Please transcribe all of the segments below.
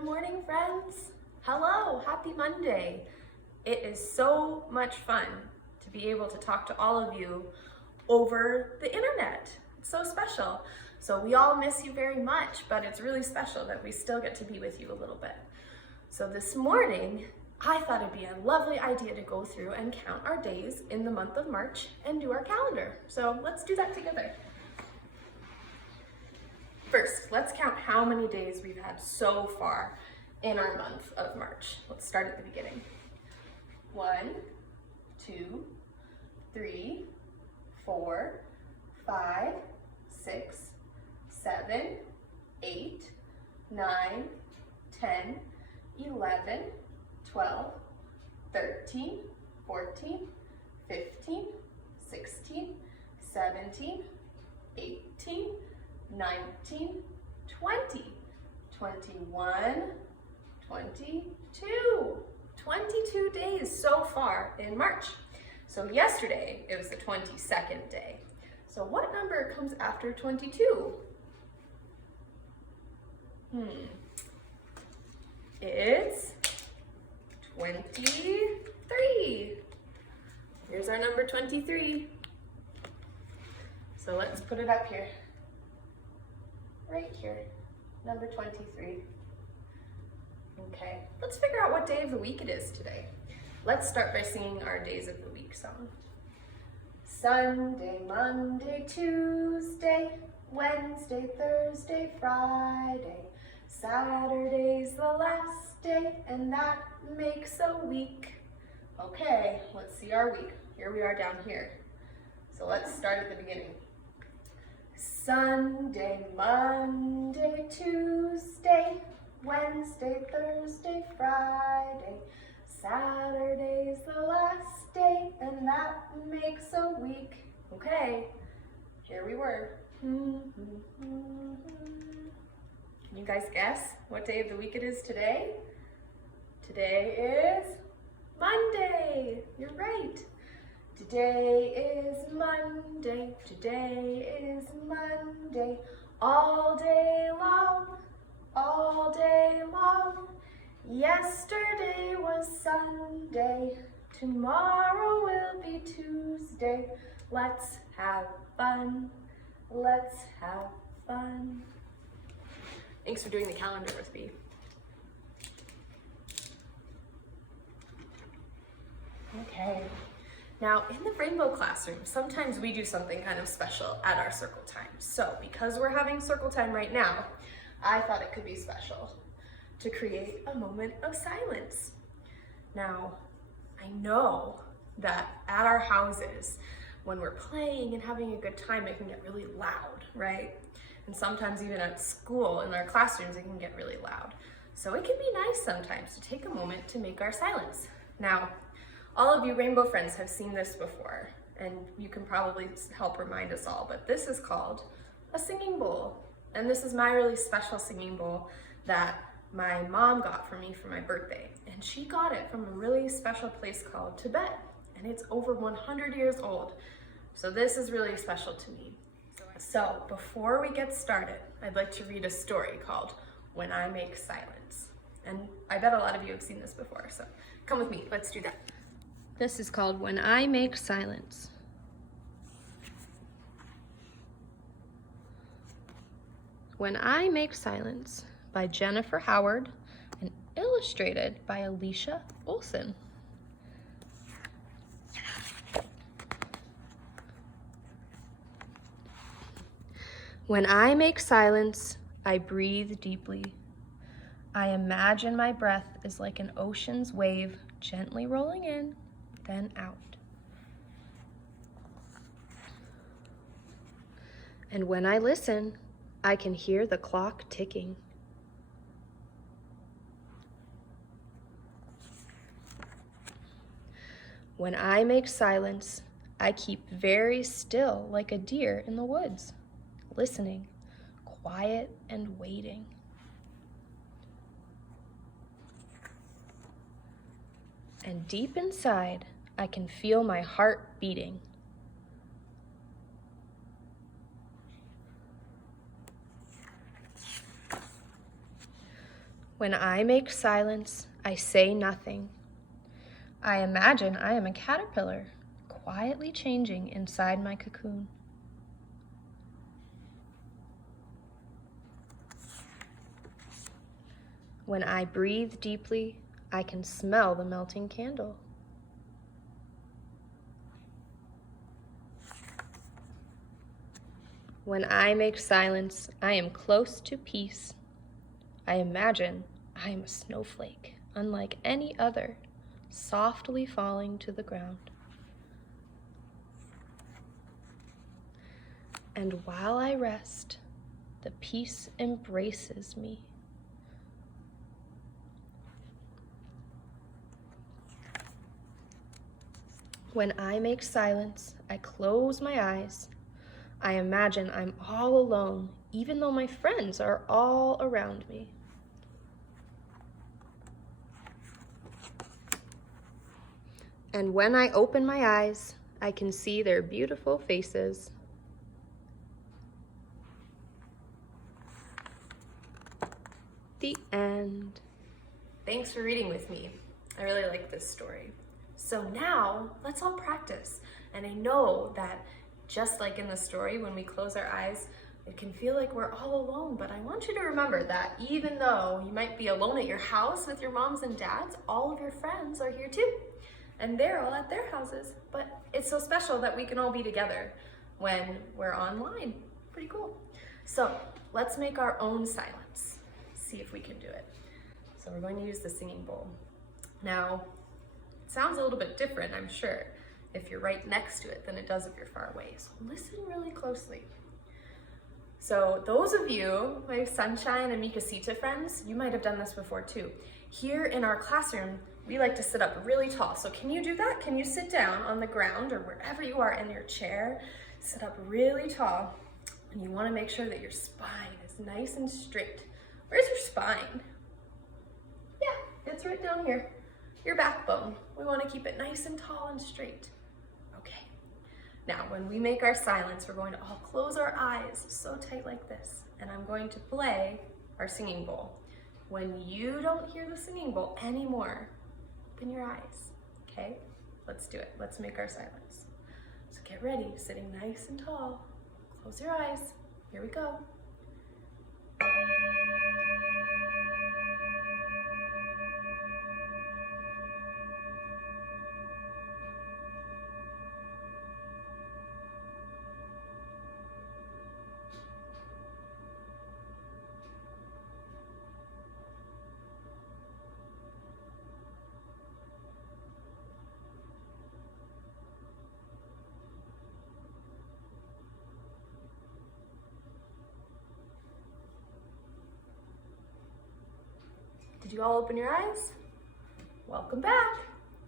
Good morning, friends. Hello, happy Monday. It is so much fun to be able to talk to all of you over the internet. It's so special. So we all miss you very much, but it's really special that we still get to be with you a little bit. So this morning, I thought it'd be a lovely idea to go through and count our days in the month of March and do our calendar. So let's do that together. First, let's count how many days we've had so far in our month of March. Let's start at the beginning. 1, 2, 3, 4, 5, 6, 7, 8, 9, 10, 11, 12, 13, 14, 15, 16, 17, 18, 19, 20, 21, 22. 22 days so far in March. So yesterday, it was the 22nd day. So what number comes after 22? It's 23. Here's our number 23. So let's put it up here. Right here, number 23. Okay, let's figure out what day of the week it is today. Let's start by singing our days of the week song. Sunday, Monday, Tuesday, Wednesday, Thursday, Friday, Saturday's the last day, and that makes a week. Okay, let's see our week. Here we are down here. So let's start at the beginning. Sunday, Monday, Tuesday, Wednesday, Thursday, Friday, Saturday's the last day, and that makes a week. Okay, here we were. Can you guys guess what day of the week it is today? Today is Monday. You're right. Today is Monday. Today is Monday. All day long. All day long. Yesterday was Sunday. Tomorrow will be Tuesday. Let's have fun. Let's have fun. Thanks for doing the calendar with me. Okay. Now, in the Rainbow Classroom, sometimes we do something kind of special at our circle time. So, because we're having circle time right now, I thought it could be special to create a moment of silence. Now, I know that at our houses, when we're playing and having a good time, it can get really loud, right? And sometimes even at school, in our classrooms, it can get really loud. So it can be nice sometimes to take a moment to make our silence. Now, all of you Rainbow friends have seen this before, and you can probably help remind us all, but this is called a singing bowl. And this is my really special singing bowl that my mom got for me for my birthday. And she got it from a really special place called Tibet, and it's over 100 years old. So this is really special to me. So before we get started, I'd like to read a story called When I Make Silence. And I bet a lot of you have seen this before, so come with me, let's do that. This is called When I Make Silence. When I Make Silence by Jennifer Howard and illustrated by Alicia Olson. When I make silence, I breathe deeply. I imagine my breath is like an ocean's wave gently rolling in, then out. And when I listen, I can hear the clock ticking. When I make silence, I keep very still like a deer in the woods, listening, quiet and waiting. And deep inside, I can feel my heart beating. When I make silence, I say nothing. I imagine I am a caterpillar, quietly changing inside my cocoon. When I breathe deeply, I can smell the melting candle. When I make silence, I am close to peace. I imagine I am a snowflake, unlike any other, softly falling to the ground. And while I rest, the peace embraces me. When I make silence, I close my eyes. I imagine I'm all alone, even though my friends are all around me. And when I open my eyes, I can see their beautiful faces. The end. Thanks for reading with me. I really like this story. So now, let's all practice. And I know that just like in the story, when we close our eyes, it can feel like we're all alone, but I want you to remember that even though you might be alone at your house with your moms and dads, all of your friends are here too. And they're all at their houses. But it's so special that we can all be together when we're online. Pretty cool. So let's make our own silence. See if we can do it. So we're going to use the singing bowl. Now, it sounds a little bit different, I'm sure, if you're right next to it than it does if you're far away. So listen really closely. So those of you, my Sunshine and Mikasita friends, you might have done this before too. Here in our classroom, we like to sit up really tall. So can you do that? Can you sit down on the ground or wherever you are in your chair, sit up really tall, and you want to make sure that your spine is nice and straight. Where's your spine? Yeah, it's right down here. Your backbone. We want to keep it nice and tall and straight. Okay. Now, when we make our silence, we're going to all close our eyes so tight like this, and I'm going to play our singing bowl. When you don't hear the singing bowl anymore, open your eyes, okay? Let's do it. Let's make our silence. So get ready, sitting nice and tall. Close your eyes. Here we go. Did you all open your eyes? Welcome back.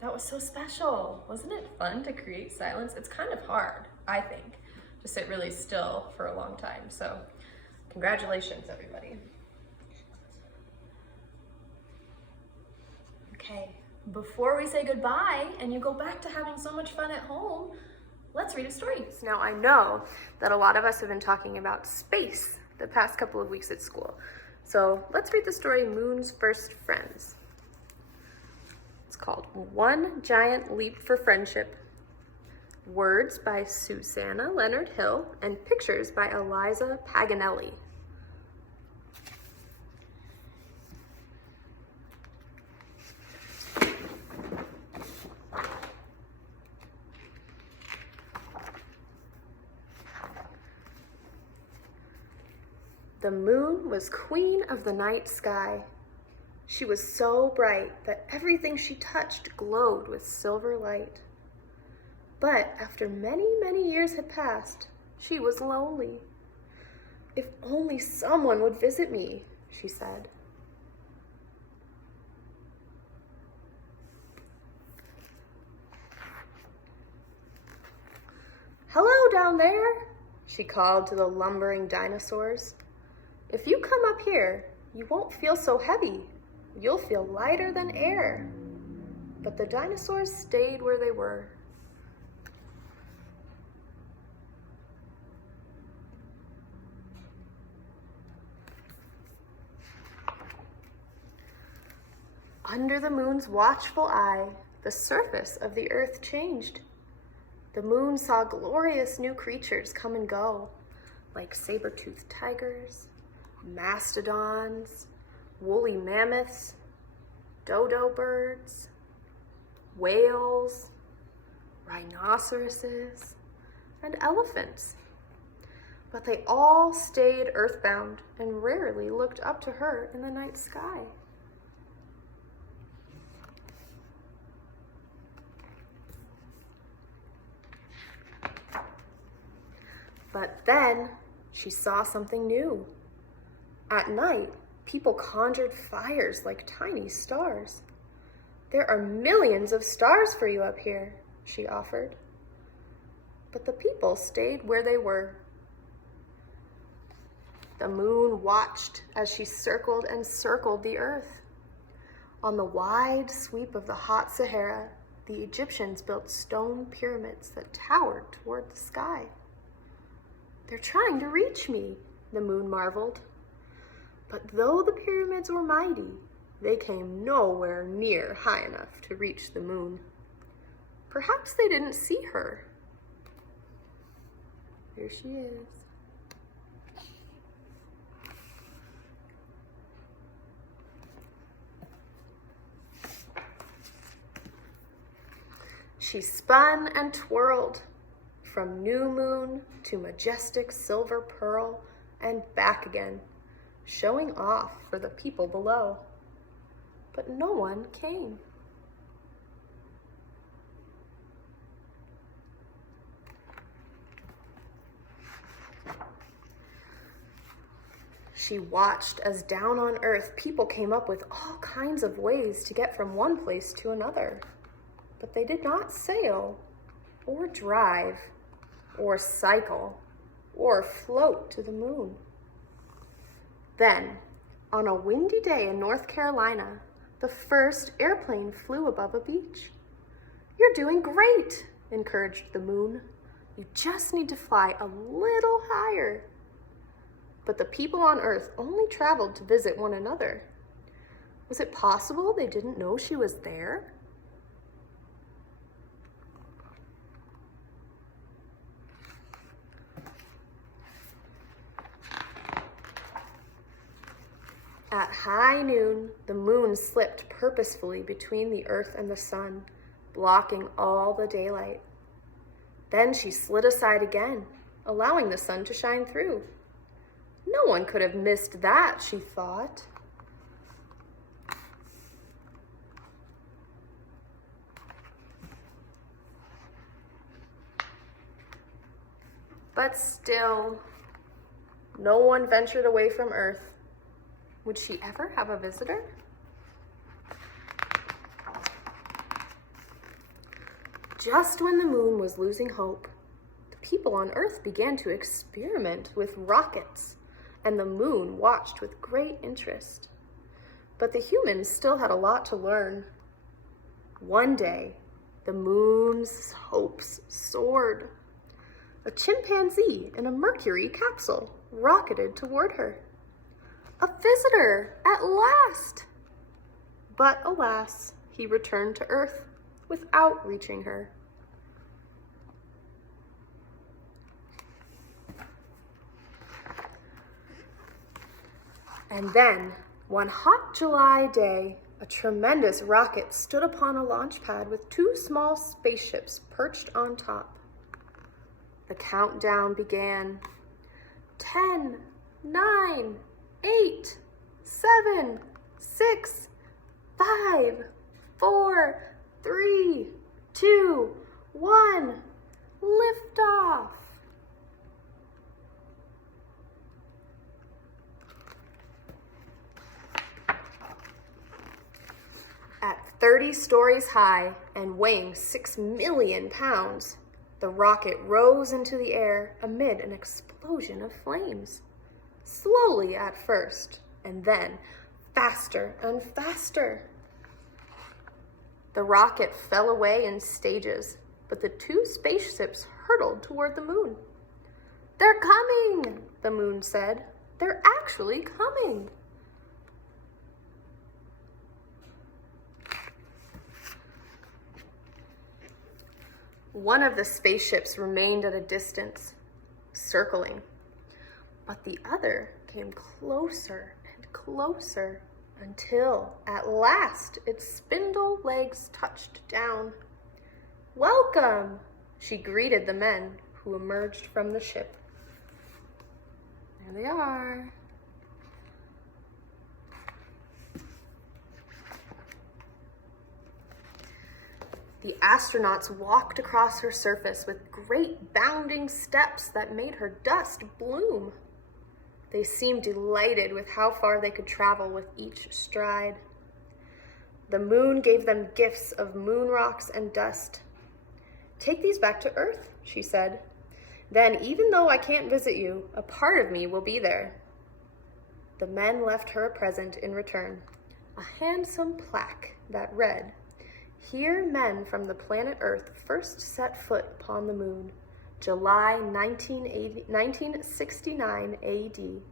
That was so special. Wasn't it fun to create silence? It's kind of hard, I think, to sit really still for a long time. So congratulations, everybody. Okay, before we say goodbye and you go back to having so much fun at home, let's read a story. Now, I know that a lot of us have been talking about space the past couple of weeks at school. So let's read the story Moon's First Friends. It's called One Giant Leap for Friendship. Words by Susanna Leonard Hill and pictures by Eliza Paganelli. The moon was queen of the night sky. She was so bright that everything she touched glowed with silver light. But after many, many years had passed, she was lonely. If only someone would visit me, she said. Hello down there, she called to the lumbering dinosaurs. If you come up here, you won't feel so heavy. You'll feel lighter than air. But the dinosaurs stayed where they were. Under the moon's watchful eye, the surface of the earth changed. The moon saw glorious new creatures come and go, like saber-toothed tigers, mastodons, woolly mammoths, dodo birds, whales, rhinoceroses, and elephants. But they all stayed earthbound and rarely looked up to her in the night sky. But then she saw something new. At night, people conjured fires like tiny stars. There are millions of stars for you up here, she offered. But the people stayed where they were. The moon watched as she circled and circled the earth. On the wide sweep of the hot Sahara, the Egyptians built stone pyramids that towered toward the sky. They're trying to reach me, the moon marveled. But though the pyramids were mighty, they came nowhere near high enough to reach the moon. Perhaps they didn't see her. Here she is. She spun and twirled from new moon to majestic silver pearl and back again, showing off for the people below. But no one came. She watched as down on earth people came up with all kinds of ways to get from one place to another. But they did not sail, or drive, or cycle, or float to the moon. Then, on a windy day in North Carolina, the first airplane flew above a beach. "You're doing great," encouraged the moon. "You just need to fly a little higher." But the people on Earth only traveled to visit one another. Was it possible they didn't know she was there? At high noon, the moon slipped purposefully between the earth and the sun, blocking all the daylight. Then she slid aside again, allowing the sun to shine through. No one could have missed that, she thought. But still, no one ventured away from Earth. Would she ever have a visitor? Just when the moon was losing hope, the people on Earth began to experiment with rockets, and the moon watched with great interest. But the humans still had a lot to learn. One day, the moon's hopes soared. A chimpanzee in a mercury capsule rocketed toward her. A visitor, at last! But alas, he returned to Earth without reaching her. And then, one hot July day, a tremendous rocket stood upon a launch pad with two small spaceships perched on top. The countdown began. 10, 9, 8, 7, 6, 5, 4, 3, 2, 1, liftoff. At 30 stories high and weighing 6 million pounds, the rocket rose into the air amid an explosion of flames. Slowly at first, and then faster and faster. The rocket fell away in stages, but the two spaceships hurtled toward the moon. "They're coming," the moon said. "They're actually coming." One of the spaceships remained at a distance, circling, but the other came closer and closer until, at last, its spindle legs touched down. "Welcome," she greeted the men who emerged from the ship. There they are. The astronauts walked across her surface with great bounding steps that made her dust bloom. They seemed delighted with how far they could travel with each stride. The moon gave them gifts of moon rocks and dust. "Take these back to Earth," she said. "Then, even though I can't visit you, a part of me will be there." The men left her a present in return, a handsome plaque that read, "Here men from the planet Earth first set foot upon the moon, July 1969 AD.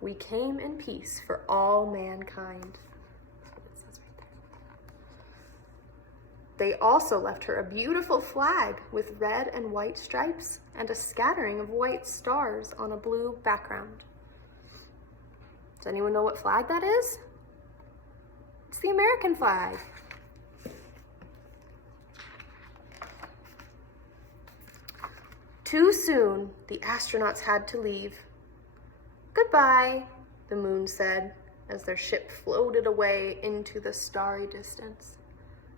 We came in peace for all mankind." They also left her a beautiful flag with red and white stripes and a scattering of white stars on a blue background. Does anyone know what flag that is? It's the American flag. Too soon, the astronauts had to leave. "Goodbye," the moon said as their ship floated away into the starry distance.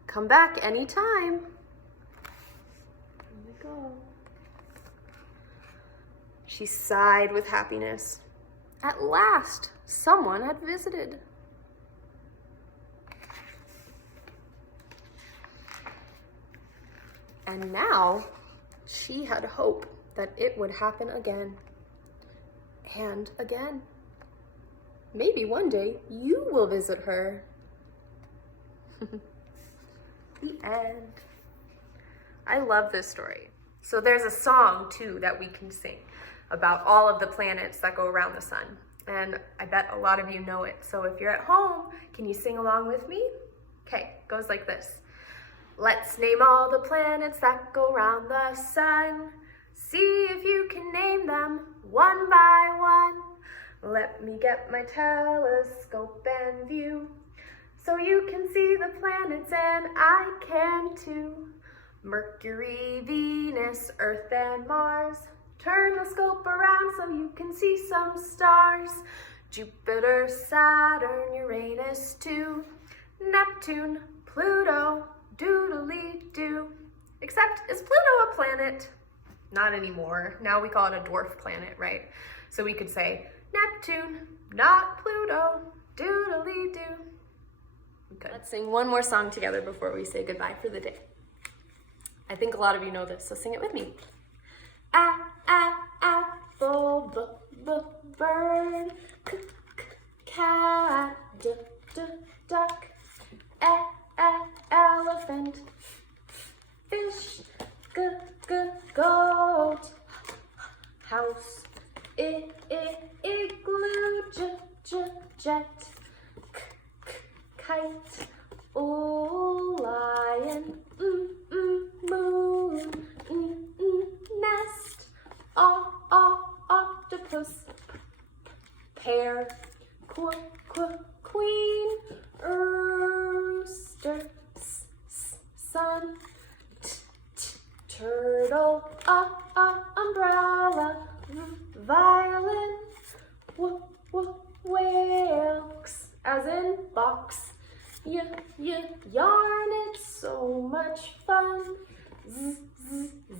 "Come back anytime." Here we go. She sighed with happiness. At last, someone had visited. And now, she had hope that it would happen again. And again. Maybe one day you will visit her. The end. I love this story. So there's a song too that we can sing about all of the planets that go around the sun. And I bet a lot of you know it. So if you're at home, can you sing along with me? Okay, it goes like this. Let's name all the planets that go round the sun. See if you can name them one by one. Let me get my telescope and view, so you can see the planets and I can too. Mercury, Venus, Earth, and Mars. Turn the scope around so you can see some stars. Jupiter, Saturn, Uranus too. Neptune, Pluto, doodly-doo. Except, is Pluto a planet? Not anymore. Now we call it a dwarf planet, right? So we could say, Neptune, not Pluto, doodly-doo. Okay. Let's sing one more song together before we say goodbye for the day. I think a lot of you know this, so sing it with me. Apple, bird, cat, duck, elephant, fish, goat, house, igloo, jet, kite, lion, moon, nest, octopus, pear, queen, rooster, sun, turtle, umbrella, violin, whale, as in box. Yarn, it's so much fun.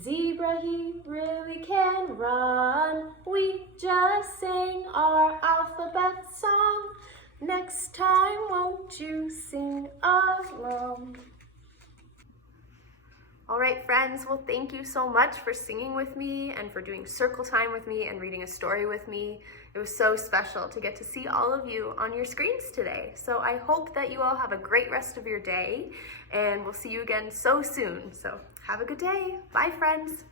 Zebra, he really can run. We just sang our alphabet song. Next time, won't you sing along? All right, friends, well, thank you so much for singing with me and for doing circle time with me and reading a story with me. It was so special to get to see all of you on your screens today. So I hope that you all have a great rest of your day, and we'll see you again so soon. So have a good day. Bye, friends.